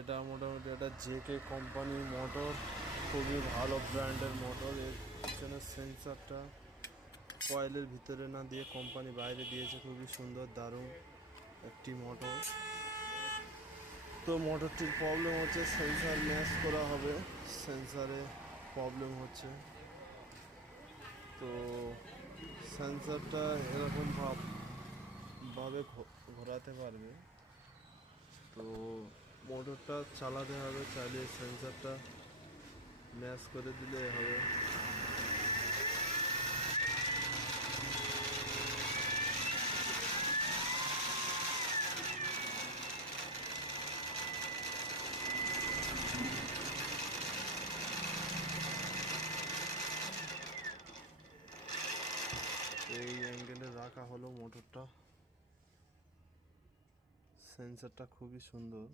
এটা মোটামুটি একটা জেকে কোম্পানির মোটর, খুবই ভালো ব্র্যান্ডের মোটর। এর পিছনে সেন্সারটা কয়েলের ভিতরে না দিয়ে কোম্পানি বাইরে দিয়েছে, খুবই সুন্দর দারুণ একটি মোটর। তো মোটরটির প্রবলেম হচ্ছে সেন্সার ম্যাচ করা হবে, সেন্সারে প্রবলেম হচ্ছে। তো সেন্সারটা এরকম ভাবে ঘোরাতে পারবে। তো মোটরটা চালাতে হবে, চালিয়ে সেন্সারটা ম্যাচ করে দিলে হবে। এই অ্যাঙ্গেলে রাখা হলো মোটরটা, সেন্সারটা খুবই সুন্দর।